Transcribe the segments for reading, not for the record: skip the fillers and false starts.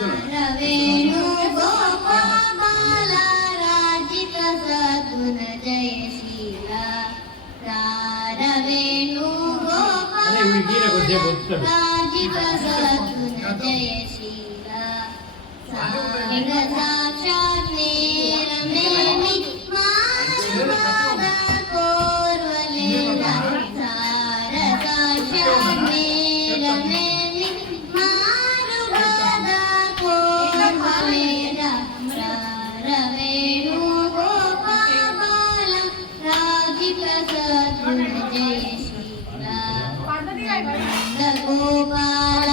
వేణు గోపాల రాజిత సద్గుణ జయ శీల వేణు గోపాల రాజిత సద్గుణ జయ శీల సాక్షాత్ నేరమేమి మానవాద కోర్వలేల సార సాక్షాత్ నేరమేమి మానవాద కోర్వలేల వేణు గోపాల రాజిత సద్గుణ జయ శీల గోపాల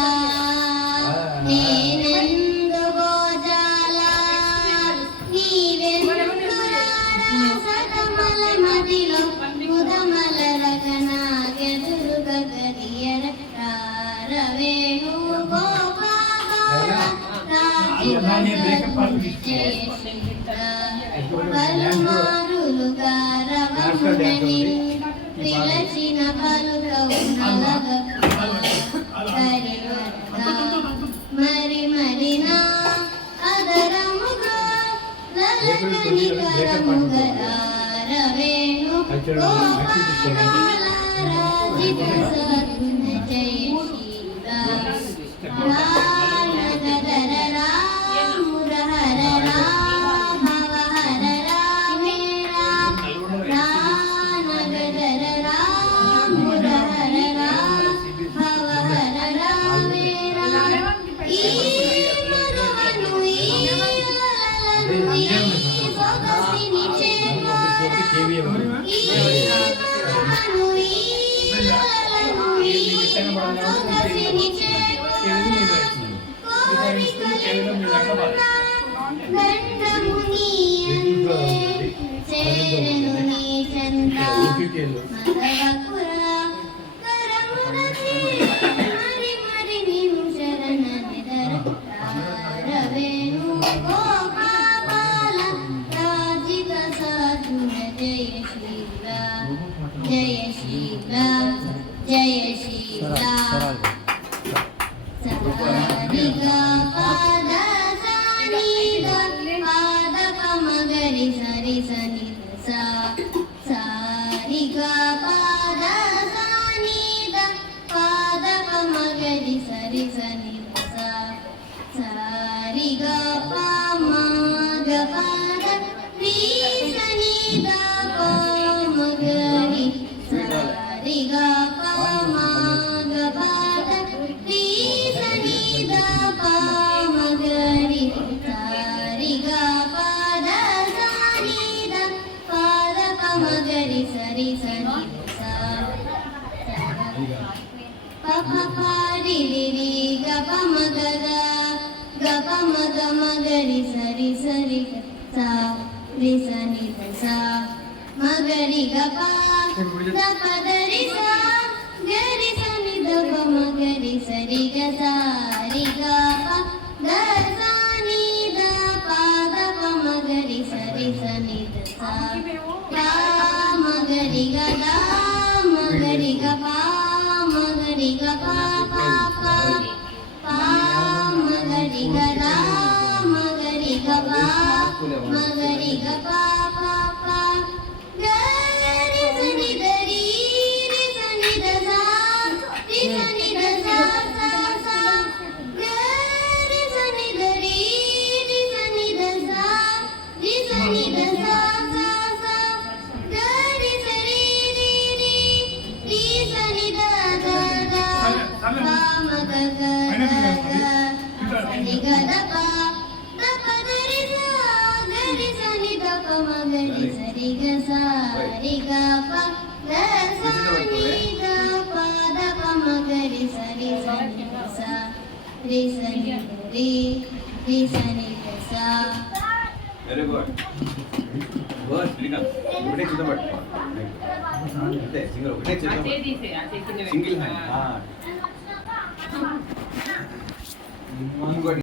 పిలచిన మరి మరినా అదరముగా లలకని కరముగల వేణు గోపాల రాజిత సద్గుణ జయ శీల రానగదర రామురహర రామ హర రామే రామ రానగదర రామురహర రామ హర రామే రామ ఈ మరువను ఈ లలలను ఈ సొగసిని చేరారు ఈ మరువను ఈ లలలను ఈ సొగసిని చేరారు గండము నీ అందే చేరెను నీ చంద మదవకుర కరమున మరి మరి నీవు శరణ నిదర వేణు గోపాల రాజిత సద్గుణ జయ శీల జయ శీల జయ శీల సరిగా పాద సానిద పాద పమగరి సరి సని సా సారిగా పాద సానిద పాద పమగరి సరి సని సా సారిగా పమగ పాద రి సనిద పమగరి సారిగా పమగ పాద రి సనిద పమగరి సారిగా పాద సానిద పాద పమగరి సరి సని సా పప పారి రి గ పమగ గ పమగ మగరి సరి సరి సా రి సని సా మగరి గ పా ద పదరి సా గరి సని ద పమగరి సరి గ సారి గ ప ద సాని ద పాద పమగరి సరి సని ద సా గా మగరి గ ద మగరి గ పా మగరి గ పా పా పా పా మగరి గ ద మగరి గ పా మగరి గ పా పా పా గరి సని ద రి సని ద సా రి సని ద సా సా సా గరి సని ద రి సని ద సా రి సని ద సా సా సా గరి సరి రి సని ద ద ద పా మగ గ సని గ ద పా ద ప ద రి సా గరి సని ద ప మగరి సరి గ సా రి గ ప ద సని గ ప ద ప మగరి సరి సని ద సా రి సని రి సని the saw. Very good bus Srikanth ఒకటే చిన్నపట్ అంతే సింగిల్ ఒకటే చిన్నపట్ సింగిల్ హ్యాండ్ ఇంకోటి